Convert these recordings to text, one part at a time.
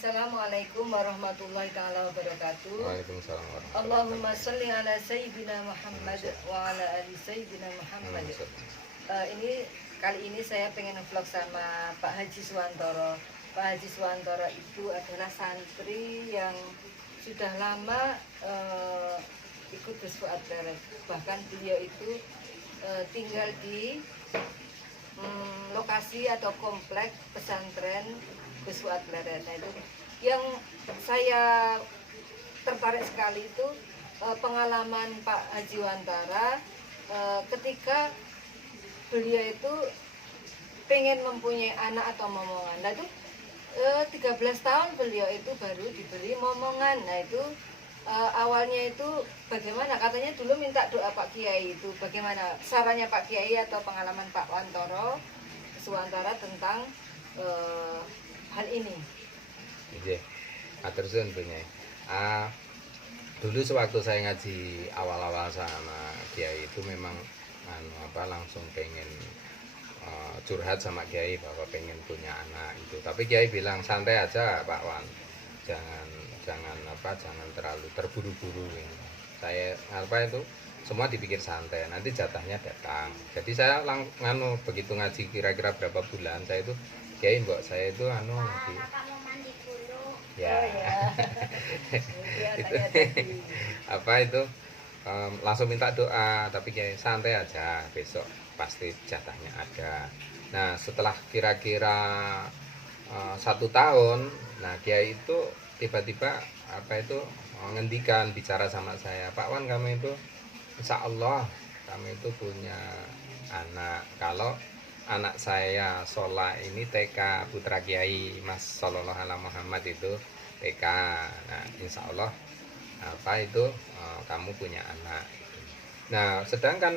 Assalamualaikum warahmatullahi taala wabarakatuh. Waalaikumsalam warahmatullahi Allahumma sholli ala sayyidina Muhammad wa ala ali sayyidina Muhammad. Ini kali ini saya pengen vlog sama Pak Haji Suwantoro. Pak Haji Suwantoro itu adalah santri yang sudah lama ikut Gus Fuad Pleret. Bahkan beliau itu tinggal di lokasi atau komplek pesantren Gus Fuad Pleret. Nah, itu yang saya tertarik sekali itu pengalaman Pak Haji Wantara ketika beliau itu pengen mempunyai anak atau momongan. Nah itu 13 tahun beliau itu baru diberi momongan. Nah itu awalnya itu bagaimana? Katanya dulu minta doa Pak Kiai itu. Bagaimana sarannya Pak Kiai atau pengalaman Pak Wantoro Suwantara tentang hal ini? Iya, atur suwun punya. Dulu sewaktu saya ngaji awal-awal sama Kiai itu memang langsung pengen curhat sama Kiai bahwa pengen punya anak itu. Tapi Kiai bilang santai aja Pak Wan, jangan terlalu terburu-buru. Saya semua dipikir santai, nanti jatahnya datang. Jadi saya begitu ngaji kira-kira berapa bulan saya itu Kiai mbok saya itu ya, itu langsung minta doa, tapi Kiai santai aja, besok pasti jatahnya ada. Nah setelah kira-kira 1 tahun, nah Kiai itu tiba-tiba ngendikan bicara sama saya, Pak Wan kamu itu insya Allah kamu itu punya anak. Kalau anak saya Sola ini TK, putra Kiai Mas Sallallahu Alaihi Muhammad itu TK. Nah insya Allah kamu punya anak. Nah sedangkan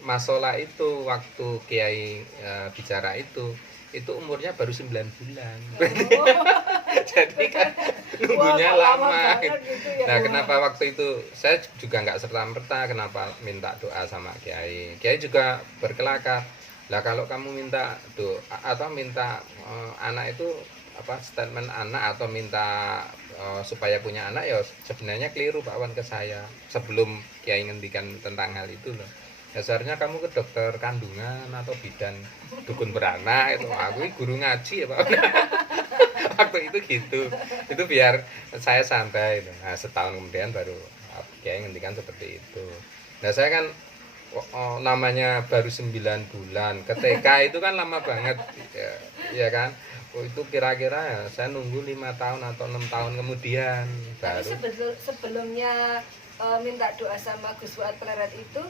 Mas Sola itu waktu Kiai bicara itu umurnya baru 9 bulan. Jadi kan nunggunya lama gitu ya. Nah kenapa waktu itu saya juga nggak serta-merta kenapa minta doa sama Kiai. Kiai juga berkelakar, lah kalau kamu minta doa atau minta anak itu statement anak atau minta supaya punya anak, ya sebenarnya keliru Pak Wan ke saya sebelum Kiai ngendikan tentang hal itu loh. Dasarnya kamu ke dokter kandungan atau bidan dukun beranak itu. Aku guru ngaji ya Pak. Waktu itu gitu. Itu biar saya santai. Nah, setahun kemudian baru Kiai ngendikan seperti itu. Nah, saya kan namanya baru 9 bulan. Ke TK itu kan lama banget. Ya kan? Itu kira-kira ya saya nunggu 5 tahun atau 6 tahun kemudian baru. Tapi sebelumnya minta doa sama Gus Fuad Pleret itu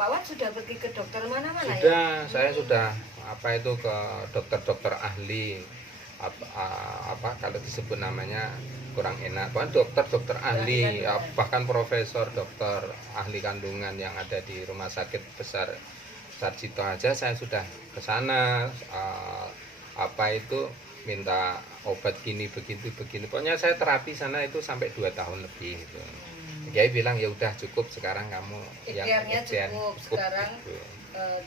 Pak Wan sudah pergi ke dokter mana-mana ya? Sudah, saya sudah ke dokter-dokter ahli. Kalau disebut namanya kurang enak. Dokter ahli, bahkan profesor dokter ahli kandungan yang ada di Rumah Sakit Besar Sarjito aja saya sudah ke sana. Minta obat gini begini. Pokoknya saya terapi sana itu sampai 2 tahun lebih gitu. Kiai bilang ya udah cukup sekarang kamu ikhtiarnya cukup sekarang gitu.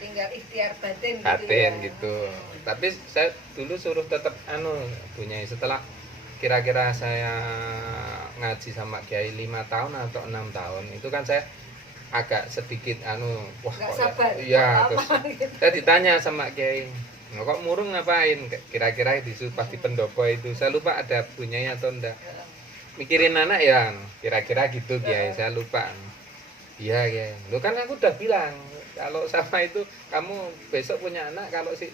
Tinggal ikhtiar batin gitu. Tapi saya dulu suruh tetap punya setelah kira-kira saya ngaji sama Kiai 5 tahun atau 6 tahun itu kan saya agak sedikit nggak sabar iya terus gitu. Saya ditanya sama Kiai, kok murung ngapain, kira-kira pas di pendopo itu saya lupa ada punyanya atau enggak, mikirin anak ya kira-kira gitu Kiai, saya lupa. Iya Kiai, lu kan aku udah bilang kalau sama itu kamu besok punya anak, kalau si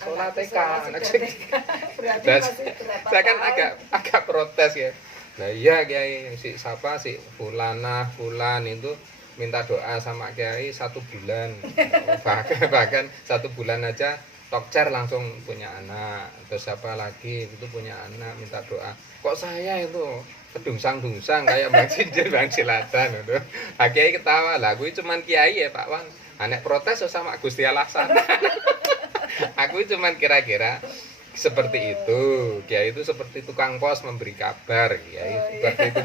Sola TK anak saya kan agak protes ya. Nah iya Kiai, si Fulan itu minta doa sama Kiai 1 bulan bahkan 1 bulan aja Tokcer langsung punya anak. Terus siapa lagi itu punya anak minta doa, kok saya itu kedungsang-dungsang kayak Bang Sinjil, Bang Cilatan itu. Pak Kiai ketawa, lah gue cuman Kiai ya Pak Wan, anek protes sama Gusti Allah sana. Aku cuman kira-kira seperti itu. Kiai itu seperti tukang pos memberi kabar, Kiai seperti itu.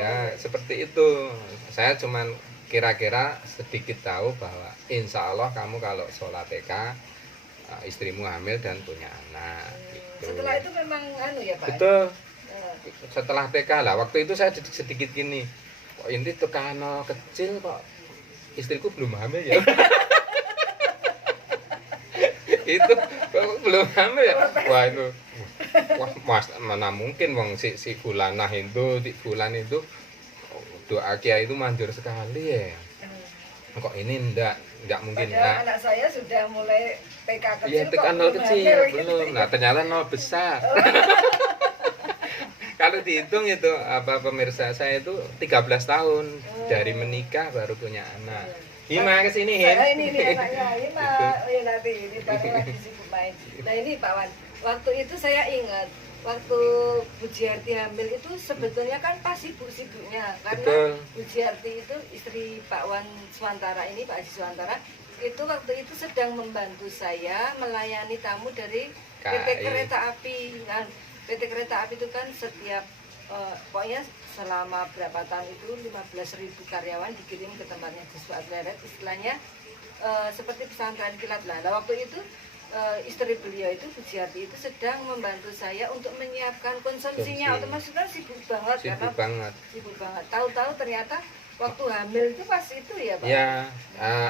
Ya seperti itu. Saya cuman kira-kira sedikit tahu bahwa insya Allah kamu kalau sholat TK istrimu hamil dan punya anak gitu. Setelah itu memang ya Pak? Betul. setelah TK lah. Waktu itu saya sedikit gini, kok ini tekan kecil kok istriku belum hamil ya. Itu kok belum hamil ya. Wah itu, wah mas, mana mungkin wong si Fulanah itu, di Fulan itu doa kiai itu manjur sekali ya. Kok ini enggak mungkin. Padahal anak saya sudah mulai TK kecil. Iya, TK nol kecil belum. Nah, ternyata nol besar. Kalau dihitung itu apa pemirsa, saya itu 13 tahun dari menikah baru punya anak. Hima ke sini, Him. Saya ini anaknya Hima. Oh ya nanti ini baru lagi sibuk main. Nah, ini Pak Wan. Waktu itu saya ingat waktu Bu Jiarti hamil itu sebetulnya kan pas sibuk-sibuknya karena Betul. Bu Jiarti itu istri Pak Wan Swantara ini, Pak Haji Swantara itu waktu itu sedang membantu saya melayani tamu dari PT KAI. Kereta Api. Nah, PT Kereta Api itu kan setiap pokoknya selama berapa tahun itu 15.000 karyawan dikirim ke tempatnya Gus Fuad Leret, istilahnya seperti pesantren kilat lah. Nah, waktu itu istri beliau itu Bu Jiarti itu sedang membantu saya untuk menyiapkan konsumsinya. Otomatis kan sibuk banget Sibuk banget. sibuk banget. Tahu-tahu ternyata waktu hamil itu pas itu ya Pak. Ya,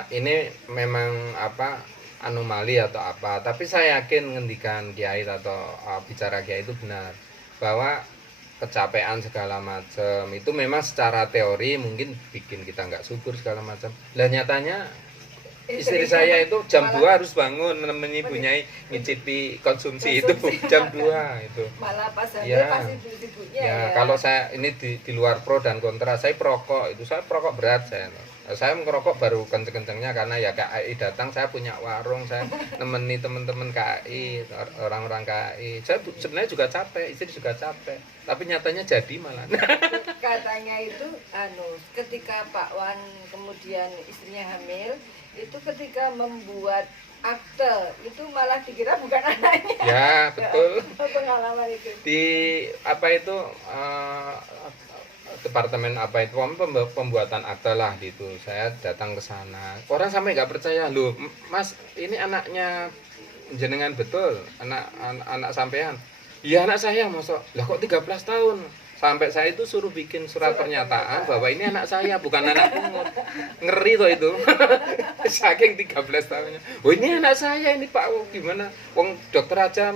ini memang apa anomali atau apa, tapi saya yakin ngendikan kiai atau bicara kiai itu benar bahwa kecapean segala macam itu memang secara teori mungkin bikin kita nggak subur segala macam. Lah nyatanya istri saya itu jam 2 harus bangun menemani ibunya ngicipi konsumsi itu jam 2 itu. Malah pas hamil Ya. pasti sibuk-sibuknya Ya, ya. kalau saya ini di luar pro dan kontra, saya perokok itu, saya perokok berat saya merokok baru kenceng-kencengnya karena ya KAI datang, saya punya warung, saya nemeni teman-teman KAI, orang-orang KAI. Saya sebenarnya juga capek, istri juga capek, tapi nyatanya jadi malah. Katanya itu ketika Pak Wan kemudian istrinya hamil itu ketika membuat akte itu malah dikira bukan anaknya. Ya, betul. Pengalaman itu. Di apa itu departemen apa itu pembuatan akte lah gitu, saya datang ke sana, orang sampai nggak percaya, loh Mas ini anaknya jenengan betul, anak sampean? Iya anak saya, masa lah kok 13 tahun, sampai saya itu suruh bikin surat pernyataan bahwa ini anak saya bukan anak pungut. Ngeri tuh itu. Saking 13 tahunnya, oh ini anak saya ini Pak, oh, gimana wong dokter aja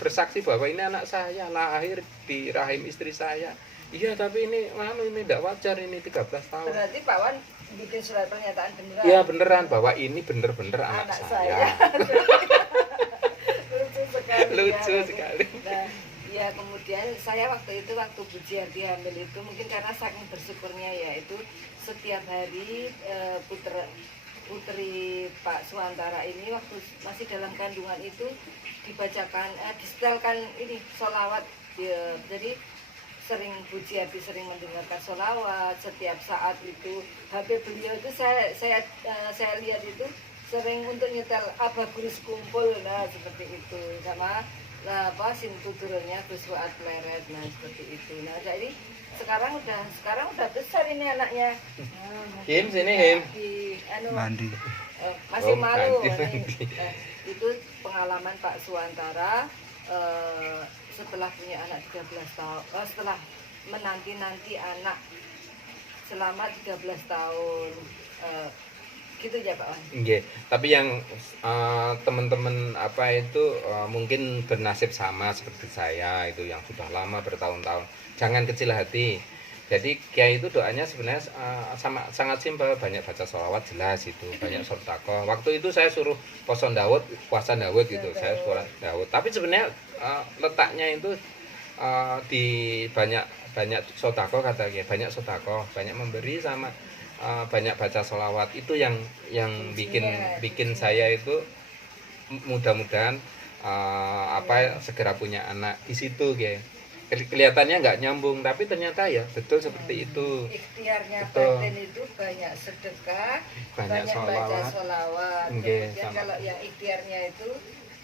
bersaksi bahwa ini anak saya lahir di rahim istri saya. Iya tapi ini tidak wajar, ini 13 tahun. Berarti Pak Wan bikin surat pernyataan beneran. Iya beneran bahwa ini bener-bener anak saya. Lucu sekali. Lucu ya. sekali. Nah, ya kemudian saya waktu Bu Jiarti hamil itu mungkin karena saking bersyukurnya ya itu setiap hari putri Pak Swantara ini waktu masih dalam kandungan itu dibacakan, disetelkan ini sholawat ya, jadi sering Bu Jiarti sering mendengarkan sholawat setiap saat itu. HP beliau itu saya lihat itu sering untuk nyetel Abagus kumpul, nah seperti itu sama sintuturnya Gus Fuad Leret, nah seperti itu. Nah jadi sekarang udah besar ini anaknya. Him sini Him. Mandi. Masih Oh, malu. mandi. Itu pengalaman Pak Swantara setelah punya anak 13 tahun, setelah menanti anak selama 13 tahun, gitu ya Pak Wan. Nggih, tapi yang teman-teman apa itu mungkin bernasib sama seperti saya itu yang sudah lama bertahun-tahun, jangan kecil hati. Jadi kiai itu doanya sebenarnya sangat simpel, banyak baca sholawat jelas itu, banyak sedekah. Waktu itu saya suruh puasa Daud gitu, saya sholat Daud. Tapi sebenarnya letaknya itu di banyak sedekah kata kiai, banyak sedekah, banyak memberi sama banyak baca sholawat. Itu yang bikin saya itu mudah-mudahan segera punya anak di situ kiai. Kelihatannya nggak nyambung tapi ternyata ya betul seperti itu. Ikhtiarnya Betul. batin itu banyak sedekah, Banyak baca sholawat. sholawat. Nggih, Kemudian sama. kalau yang ikhtiarnya itu,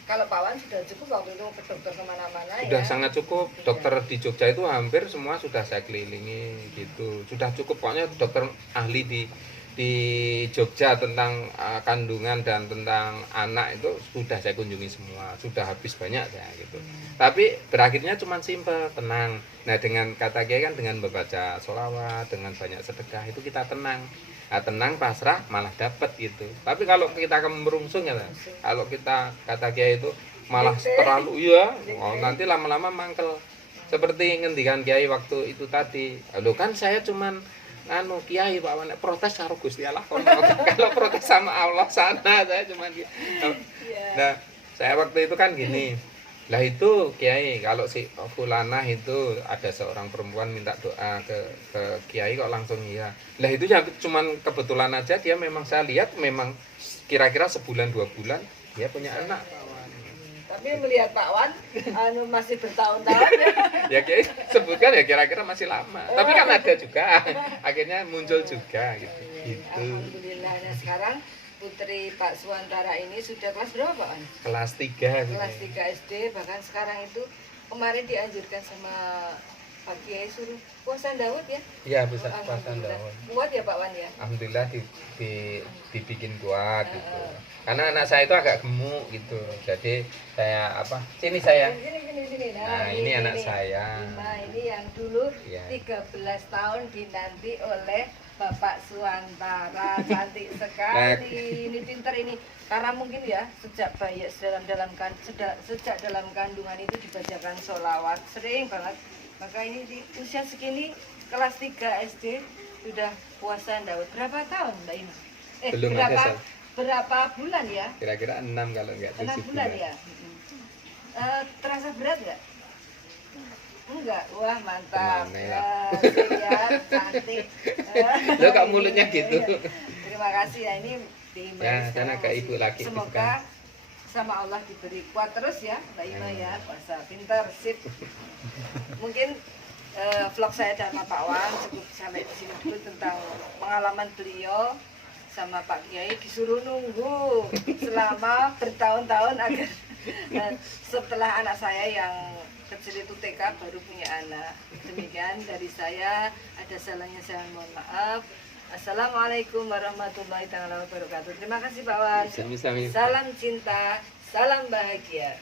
kalau Pak Wan sudah cukup waktu itu ke dokter kemana-mana Sudah ya. sangat cukup. Dokter di Jogja itu hampir semua sudah saya kelilingi gitu, sudah cukup. Pokoknya dokter ahli di di Jogja tentang kandungan dan tentang anak itu sudah saya kunjungi semua, sudah habis banyak saya gitu. Tapi berakhirnya cuma simpel, tenang. Nah dengan kata kiai kan dengan membaca sholawat, dengan banyak sedekah itu kita tenang. Nah, tenang pasrah malah dapat gitu. Tapi kalau kita merungsung ya, kalau kita kata kiai itu malah terlalu nanti lama-lama mangkel. Seperti ngendikan kiai waktu itu tadi. Loh kan saya cuman kiai Pak Wan protes karo Gusti Allah kalau protes sama Allah sana saya cuma gitu. Nah saya waktu itu kan gini lah itu kiai kalau si fulanah itu ada seorang perempuan minta doa ke kiai kok langsung iya lah itu ya cuman kebetulan aja dia memang saya lihat memang kira-kira sebulan 2 bulan dia punya anak Pak Wan. Tapi melihat Pak Wan masih bertahun-tahun ya. Ya kiai sebutkan ya kira-kira masih lama. Tapi kan ada juga akhirnya muncul juga gitu. Alhamdulillah. Nah, sekarang putri Pak Suwantara ini sudah kelas berapa Pak Wan? Kelas 3 gitu. Kelas 3 SD, bahkan sekarang itu kemarin dianjurkan sama Pak Kiai suruh puasa Daud ya? Iya bisa puasa Daud. Kuat ya Pak Wan ya? Alhamdulillah dibikin kuat gitu. Karena anak saya itu agak gemuk gitu. Jadi saya sini saya. Sini. Nah, ini anak saya. Nah, ini yang dulu Ya. 13 tahun dinanti oleh Bapak Suwantara, cantik sekali. Ini pinter ini. Karena mungkin ya sejak bayi sejak dalam kandungan itu dibacakan sholawat sering banget. Maka ini di usia segini kelas 3 SD sudah puasa Daud. Berapa tahun Mbak Ima? Belum ada berapa bulan ya? Kira-kira 6 kalau enggak 6 bulan ya? Terasa berat nggak? Enggak, wah mantap. Sehat, cantik. Lo kok mulutnya gitu? Terima kasih ya, ini Ya, sana ke ibu lagi. Semoga sama Allah diberi kuat terus ya Mbak Ima ya, puasa pintar, sip. Mungkin vlog saya sama Pak Wan cukup sampai di sini dulu tentang pengalaman beliau sama Pak Kiai disuruh nunggu selama bertahun-tahun agar setelah anak saya yang kecil itu TK baru punya anak. Demikian dari saya, ada salahnya saya mohon maaf. Assalamualaikum warahmatullahi wabarakatuh. Terima kasih Pak Wan. Sami-sami. Salam cinta, salam bahagia.